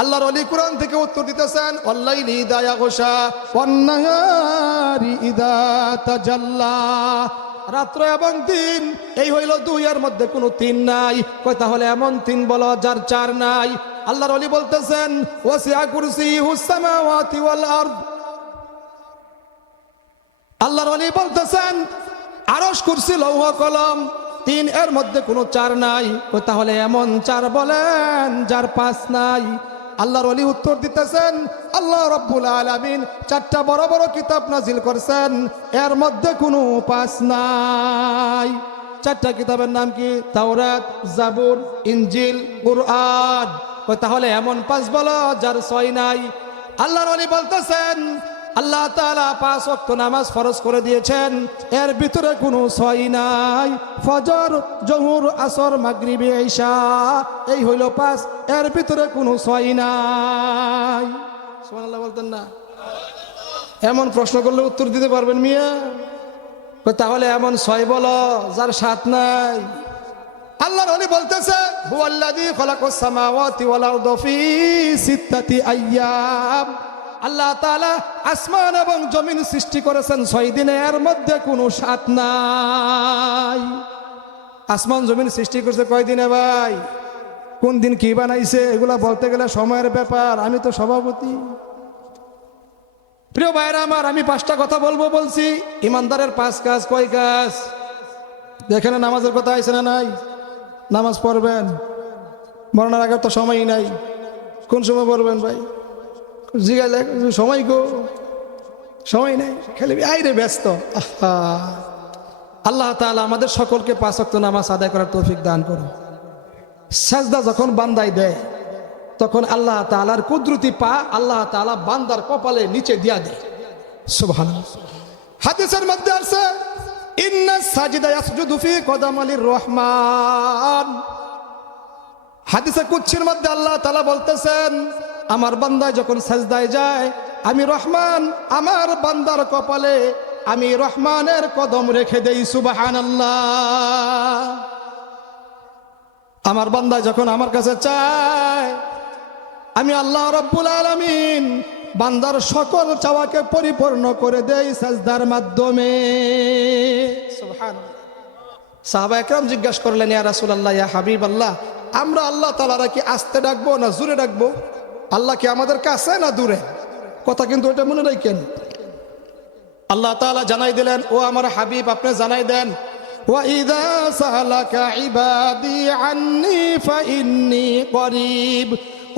আল্লাহর ওলি কোরআন থেকে উত্তর দিতেছেন, ওয়াল্লাইলি ইযা ইয়াগশা ওয়ান-নাহারি ইযা তাজাল্লা। রাত্র এবং দিন এই হইল দুই, এর মধ্যে কোনো তিন নাই। কই তাহলে এমন তিন বলো যার চার নাই। আল্লাহর ওলি বলতেছেন, ওয়াসিআ কুরসিয়ুস সামাওয়াতি ওয়াল আরদ। আল্লাহর ওলি বলতেছেন, আরশ, কুরসি, লৌহ, কলম তিন, এর মধ্যে কোনো চার নাই। কই তাহলে এমন চার বলেন যার পাঁচ নাই। আল্লাহর ওলি উত্তর দিতেছেন, আল্লাহ রাব্বুল আলামিন চারটা বড় বড় কিতাব নাজিল করছেন, এর মধ্যে কোনো পাঁচ নাই। চারটা কিতাবের নাম কি? তাওরাত, জাবুর, ইনজিল, কুরআন। কই তাহলে এমন পাঁচ বলো যার ছয় নাই। আল্লাহর ওলি বলতেছেন, আল্লাহ তাআলা পাঁচ ওয়াক্ত নামাজ ফরজ করে দিয়েছেন, এর ভিতরে কোনো ছয় নাই। ফজর, জোহর, আসর, মাগরিব, ইশা এই হইল পাঁচ, এর ভিতরে কোনো ছয় নাই। সুবহানাল্লাহ বলতেন না? এমন প্রশ্ন করলে উত্তর দিতে পারবেন মিয়া? তাহলে এমন ছয় বলো যার সাত নাই। আল্লাহর ওলি বলতেছে, হুয়াল্লাযী খালাকাস সামাওয়াতি ওয়াল আরদা ফি সিত্তাতি আইয়াম। আল্লাহ তাআলা আসমান এবং জমিন সৃষ্টি করেছেন 6 দিনে, এর মধ্যে কোনো সাত নাই। আসমান জমিন সৃষ্টি করেছে কয় দিনে ভাই? কোন দিন কি বানাইছে এগুলা বলতে গেলে সময়ের ব্যাপার। আমি তো সভাপতি। প্রিয় ভাইরা আমার, আমি 5টা কথা বলছি। ইমানদারের 5 কাজ। কয় কাজ? দেখেন, নামাজের কথা আইছে না নাই? নামাজ পড়বেন, মরণের আগে তো সময়ই নাই। কোন সময় পড়বেন ভাই? জিগাইলে সময় গো, সময় নেই, খেলে আইরে ব্যস্ত। আল্লাহ তাআলা আমাদের সকলকে 5 ওয়াক্ত নামাজ আদায় করার তৌফিক দান করুন। সাজদা যখন বান্দায় দেয়, তখন আল্লাহ তাআলার কুদরতি পা আল্লাহ তাআলা বান্দার কপালে নিচে দিয়া দেয়। সুবহানাল্লাহ। হাদিসের মধ্যে আছে, ইন্নাস সাজিদা ইয়াসজুদু ফি কদামালির রহমান। হাদিসে কুদসির মধ্যে আল্লাহ তাআলা বলতেছেন, আমার বান্দা যখন সাজদায় যায়, আমি রহমান আমার বান্দার কপালে আমি রহমানের কদম রেখে দেই। সুবহানাল্লাহ। আমার বান্দা যখন আমার কাছে চায়, আমি আল্লাহ রাব্বুল আলামিন বান্দার সকল চাওয়াকে পরিপূর্ণ করে দেই সাজদার মাধ্যমে। সুবহানাল্লাহ। সাহাবায়ে কেরাম জিজ্ঞাসা করলেন, ইয়া রাসূলুল্লাহ, ইয়া হাবিবাল্লাহ, আমরা আল্লাহ তাআলারা কি আস্তে ডাকবো না জোরে ডাকবো? আল্লাহ কি আমাদের কাছে না দূরে? কথা কিন্তু এটা মনে রাখেন। আল্লাহ তাআলা জানাই দিলেন, ও আমার হাবিব আপনি জানাই দেন, ওয়া ইযা সালাকা ইবাদি আন্নী ফাইন্নী করিব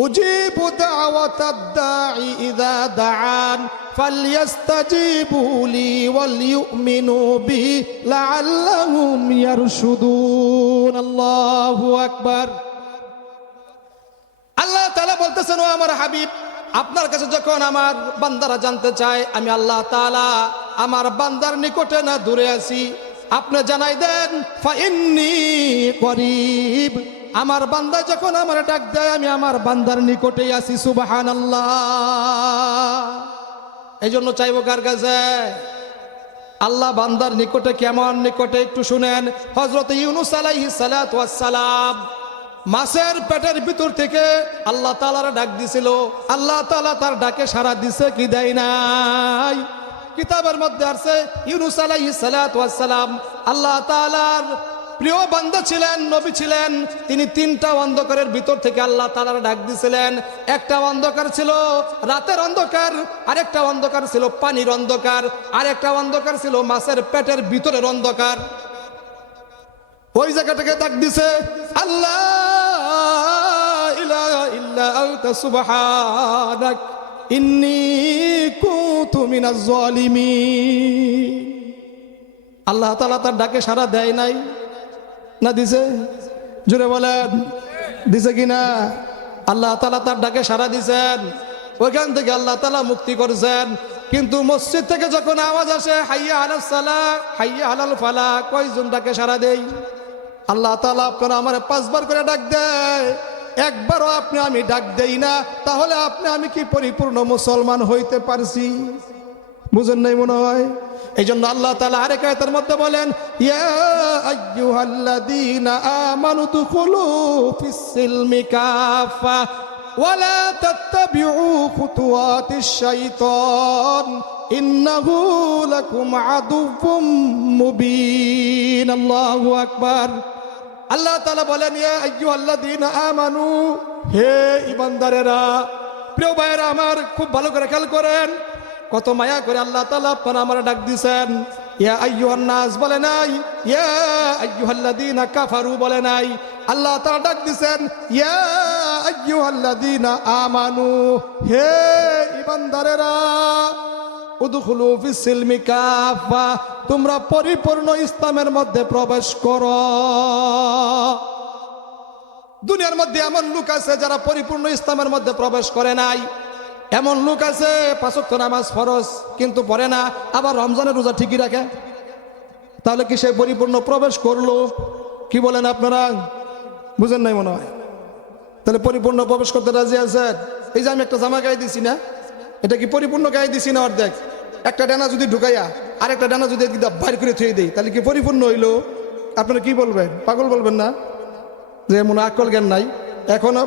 উজিবু দাওয়াতাদ দাঈ ইযা দাআন ফালইস্তাজিবু লি ওয়াল ইউমিনু বি লাআল্লাহুম ইয়ারশুদুন। আল্লাহু আকবার। আল্লাহ তাআলা বলতেছেন, ও আমার হাবিব, আপনার কাছে যখন আমার বান্দারা জানতে চায় আমি আল্লাহ তাআলা আমার বান্দার নিকটে না দূরে আছি, আপনি জানাই দেন ফাইন্নী করিব। আমার বান্দা যখন আমার ডাক দেয় আমি আমার বান্দার নিকটেই আছি। সুবহানাল্লাহ। এই জন্য চাইবো কার কাছে? আল্লাহ বান্দার নিকটে। কেমন নিকটে একটু শুনেন। হযরত ইউনূস আলাইহিস সালাতু ওয়াস সালাম মাছের পেটের ভিতর থেকে আল্লাহ তাআলার ডাক দিছিল। আল্লাহ তাআলা তার ডাকে সাড়া দিছে কি দেয় নাই? কিতাবের মধ্যে আছে, ইউনূস আলাইহিস সালাতু ওয়াস সালাম আল্লাহ তাআলার প্রিয় বান্দা ছিলেন, নবী ছিলেন। তিনি 3টা অন্ধকারের ভিতর থেকে আল্লাহ তাআলার ডাক দিছিলেন। একটা অন্ধকার ছিল রাতের অন্ধকার, আরেকটা অন্ধকার ছিল পানির অন্ধকার, আরেকটা অন্ধকার ছিল মাছের পেটের ভিতরের অন্ধকার। ওই জায়গাটাকে ডাক দিছে, আল্লাহ ইলাহা ইল্লা আনতা সুবহানাক ইন্নী কুনতু মিনাজ জালিমিন। আল্লাহ তাআলা তার ডাকে সাড়া দেয় নাই না দিছে? জোরে বলেন, দিছে কিনা? আল্লাহ তাআলা তার ডাকে সাড়া দিছেন। ওইখান থেকে আল্লাহ তাআলা মুক্তি করেছেন। কিন্তু মসজিদ থেকে যখন আওয়াজ আসে হাইয়া আলাস সালাহ, হাইয়া আলাল ফালাহ, কয়জন ডাকে সাড়া দেই? আল্লাহ তাআলা আপনারা আমার 5 বার করে ডাক দেয়, একবারও আপনি আমি ডাক দেই না। তাহলে আপনি আমি কি পরিপূর্ণ মুসলমান হইতে পারছি? বুঝেন নাই মনে হয়। এই জন্য আল্লাহ তাআলা আরেক আয়াতের মধ্যে বলেন, ইয়া আইয়ুহাল্লাযীনা আমানু দুখুলু ফিস সিলমি কাফা ওয়ালা তাত্তাবিউ খুতুওয়াতিশ শাইতান ইন্নাহু লাকুম আদুউম মুবিন। আল্লাহু আকবার। আল্লাহ তাআলা বলেন, ইয়া আইয়ুহাল্লাযীনা আমানু, হে ঈমানদারেরা, প্রিয় ভাইয়েরা আমার, খুব ভালো করে খেয়াল করেন, কত মায়া করে আল্লাহ তাআলা আপনারা আমরা ডাক দিয়েছেন। ইয়া আইয়ুহান নাস বলে নাই, ইয়া আইয়ুহাল্লাযীনা কাফারু বলে নাই। আল্লাহ তাআলা ডাক দিয়েছেন, ইয়া আইয়ুহাল্লাযীনা আমানু, হে ঈমানদারেরা, উদখুলু ফিস সিলমি কাফা, তোমরা পরিপূর্ণ ইসলামের মধ্যে প্রবেশ করো। দুনিয়ার মধ্যে এমন লোক আছে যারা পরিপূর্ণ ইসলামের মধ্যে প্রবেশ করে নাই। এমন লোক আছে 5 ওয়াক্ত নামাজ ফরজ কিন্তু পড়ে না, আবার রমজানের রোজা ঠিকই রাখে। তাহলে কি সে পরিপূর্ণ প্রবেশ করলো? কি বলেন আপনারা? বুঝেন নাই মনে হয়। তাহলে পরিপূর্ণ প্রবেশ করতে রাজি আছেন? এই যে আমি একটা জামা গায়ে দিছি না, এটা কি পরিপূর্ণ গায়ে দিছি না অর্ধেক? একটা ডানা যদি ঢুকাইয়া আর একটা ডানা যদি বাইর করে থুয়ে দিই, তাহলে কি পরিপূর্ণ হইলো? আপনারা কি বলবেন? পাগল বলবেন না যে মনে আকল জ্ঞান নাই? এখনো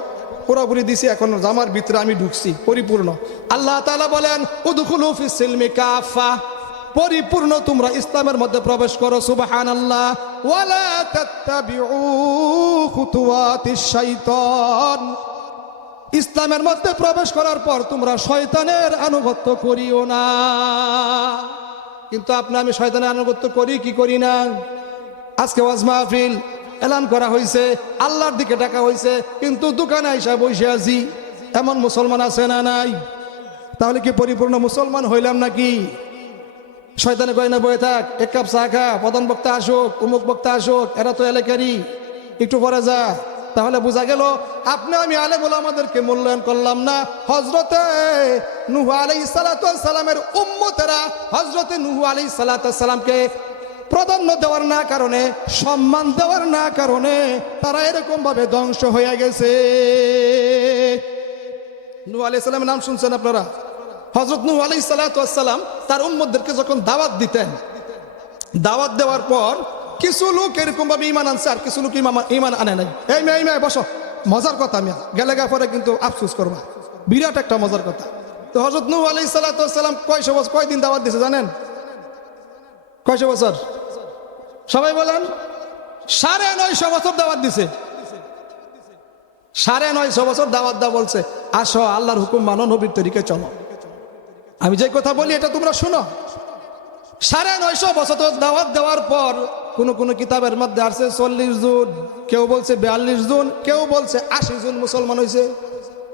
পুরোপুরি দিছি, এখন জামার ভিতরে আমি ঢুকছি পরিপূর্ণ। আল্লাহ তাআলা বলেন, উদখুলু ফিস সিলমি কাফা, পরিপূর্ণ তোমরা ইসলামের মধ্যে প্রবেশ করো। সুবহানাল্লাহ। ওয়ালা তাত্তাবিউ খুতুওয়াতিশ শাইতান, ইসলামের মধ্যে প্রবেশ করার পর তোমরা শয়তানের আনুগত্য করিও না। কিন্তু আমি শয়তানের আনুগত্য করি কি করি না? আজকে ওয়াজ মাহফিল এলান করা হয়েছে, আল্লাহর দিকে ডাকা হয়েছে, কিন্তু দোকানে আইসা বসে আছি। এমন মুসলমান আছে না নাই? তাহলে কি পরিপূর্ণ মুসলমান হইলাম নাকি? শয়তানে কয় না বয়ে থাক, এক কাপ চা খা, প্রধান বক্তা আসুক, অমুক বক্তা আসুক, এরা তো এলাকারই, একটু পরে যা। তাহলে বোঝা গেল আমি আলেম ওলামাদেরকে মূল্যায়ন করলাম না। হযরতে নূহ আলাইহিস সালাতু ওয়াস সালামের উম্মতেরা হযরতে নূহ আলাইহিস সালাতু ওয়াস সালামকে প্রাধান্য দেওয়ার না কারণে, সম্মান দেওয়ার না কারণে তারা এরকম ভাবে ধ্বংস হয়ে গেছে। নূহ আলাইহিস সালামের নাম শুনছেন আপনারা? হযরত নূহ আলাইহিস সালাতু ওয়াস সালাম তার উম্মতদেরকে যখন দাওয়াত দিতেন, দাওয়াত দেওয়ার পর কিছু লোক এরকম ভাবে ঈমান আনছে, আর কিছু লোক ঈমান আনে নাই। এই মেয়ে বসো, মজার কথা, মিয়া গেলে গা পরে কিন্তু আফসোস করবা, বিরাট একটা মজার কথা। তো হযরত নূহ আলাইহিস সালাতু ওয়াস সালাম কয়দিন দাওয়াত দিয়েছে জানেন? কয়শো বছর? সবাই বলেন। 950 বছর দাওয়াত দিছে। 950 বছর দাওয়াত দেওয়া বলছে, আসো আল্লাহর হুকুম মানো, নবীর তরিকায় চলো। আমি যে কথা বলি এটা তোমরা শুনো। 950 বছর দাওয়াত দেওয়ার পর কোন কিতাবের মধ্যে আসছে 40 জন, কেউ বলছে 42 জন, কেউ বলছে 80 জন মুসলমান হয়েছে।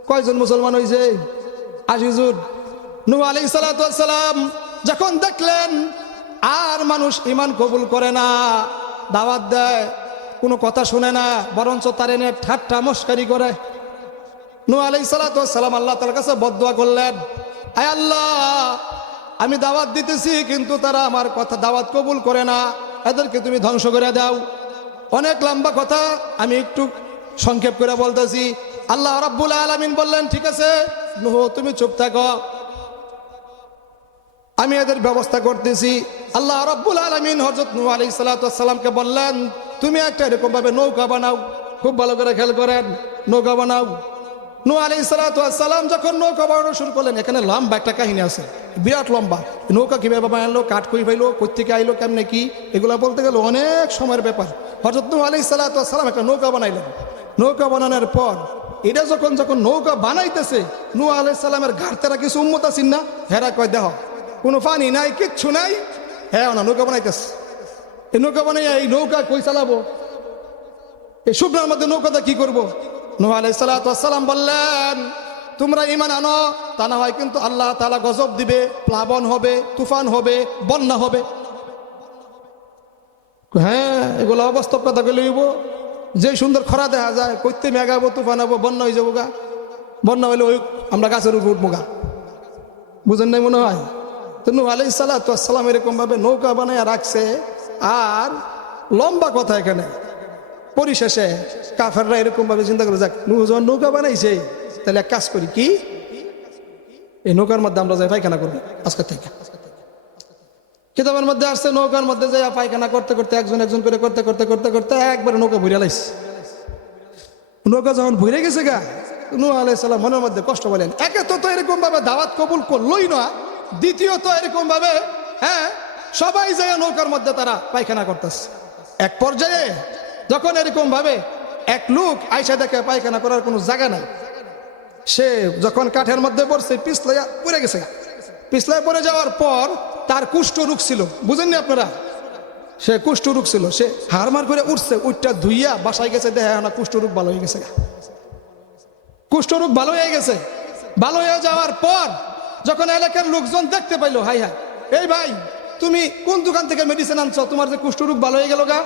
কয়জন মুসলমান হয়েছে? 80 জন। নূহ আলাইহিস সালাতু ওয়াস সালাম যখন দেখলেন আর মানুষ ঈমান কবুল করে না, দাওয়াত দেয়, কোনো কথা শুনে না, বরঞ্চ তার এনে ঠাট্টা মস্কারি করে, নূহ আলাইহিস সালাতু ওয়াস সালাম আল্লাহ তাআলার কাছে বদদুয়া করলেন, আয় আল্লাহ, আমি দাওয়াত দিতেছি কিন্তু তারা আমার কথা দাওয়াত কবুল করে না, এদেরকে তুমি ধ্বংস করে দাও। অনেক লম্বা কথা, আমি একটু সংক্ষেপ করে বলতেছি। আল্লাহ রাব্বুল আলামিন বললেন, ঠিক আছে নূহ তুমি চুপ থাকো, আমি এদের ব্যবস্থা করতেছি। আল্লাহ রাব্বুল আলামিন হযরত নূহ আলাইহিস সালাতু ওয়াস সালামকে বললেন, তুমি একটা এরকম ভাবে নৌকা বানাও। খুব ভালো করে খেয়াল করেন, নৌকা বানাও। নূহ আলাইহিস সালাতু ওয়াস সালাম যখন নৌকা বানানো শুরু করলেন, এখানে লম্বা একটা কাহিনী আছে, বিরাট লম্বা। নৌকা কিভাবে বানালো, কাঠ কই পাইলো, কই থেকে আইলো, কেমনে কি, এগুলা বলতে গেলে অনেক সময়ের ব্যাপার। হযরত নূহ আলাইহিস সালাতু ওয়াস সালাম একটা নৌকা বানাইলেন। নৌকা বানানোর পর এটা যখন নৌকা বানাইতেছে, নূহ আলাইহিস সালামের ঘাটতেরা কিছু উম্মত আছেন না, হেরা কয় দেহ কোনো পানি নাই, কিচ্ছু নাই, হ্যাঁ না নৌকা বানাইতেছে। এই নৌকা বানাইয়া এই নৌকা কই চালাবো, এই শুকনার মধ্যে নৌকাটা কি করবো? নূহ আলাইহিস সালাতু ওয়াস সালাম বললেন, তোমরা ঈমান আনো, তা না হয় কিন্তু আল্লাহ তাআলা গজব দিবে, প্লাবন হবে, তুফান হবে, বন্যা হবে। হ্যাঁ, এগুলো অবাস্তব কথা লইব। যে সুন্দর খরা দেখা যায়, কইতে মেঘাবো, তুফান হবো, বন্যা হয়ে যাবো গা। বন্যা হইলে ওই আমরা গাছের উপর উঠবো গা। বুঝেন নাই মনে হয়? তো নূহ আলাইহিস সালাতু ওয়াস সালাম এরকম ভাবে নৌকা বানায় রাখছে। আর লম্বা কথা এখানে, পরিশেষে কাফেররা এরকম ভাবে চিন্তা করে, যাক নূহ যখন নৌকা বানাইছে, তাহলে এক কাজ করি, কি এই নৌকার মধ্যে আমরা যাই পায়খানা করবো আজকে থেকে। কিতাবের মধ্যে আসছে নৌকার মধ্যে যাই পায়খানা করতে করতে, একজন একজন করে করতে করতে করতে করতে একবারে নৌকা ভরে লাইছে। নৌকা যখন ভরে গেছে গা, নূহ আলাইহিস সালাম মনের মধ্যে কষ্ট বলেন, একে তো এরকম ভাবে দাওয়াত কবুল করলোই না, দ্বিতীয়ত এরকম ভাবে হ্যাঁ সবাই যায় নৌকার মধ্যে তারা পায়খানা করতেছে। এক পর্যায়ে যখন এরকম ভাবে এক লোক আইসা দেখে পায়খানা করার কোনো জায়গা নাই, সে যখন কাঠের মধ্যে পড়ছে পিছলাইয়া পড়ে গেছে। পিছলায় পড়ে যাওয়ার পর তার কুষ্ঠ রোগ ছিল, বুঝেননি আপনারা, সে কুষ্ঠ রোগ ছিল, সে হারমার করে উঠছে, উঠটা ধুইয়া বাসায় গেছে, দেখে না কুষ্ঠ রোগ ভালো হয়ে গেছে। কুষ্ঠ রোগ ভালো হয়ে গেছে। ভালো হয়ে যাওয়ার পর যখন এলাকার লোকজন দেখতে পাইলো, হাই হাই এই ভাই তুমি কোন দোকান থেকে মেডিসিন আনছো, তোমার যে কুষ্ঠ রোগ ভালো হয়ে গেল গা,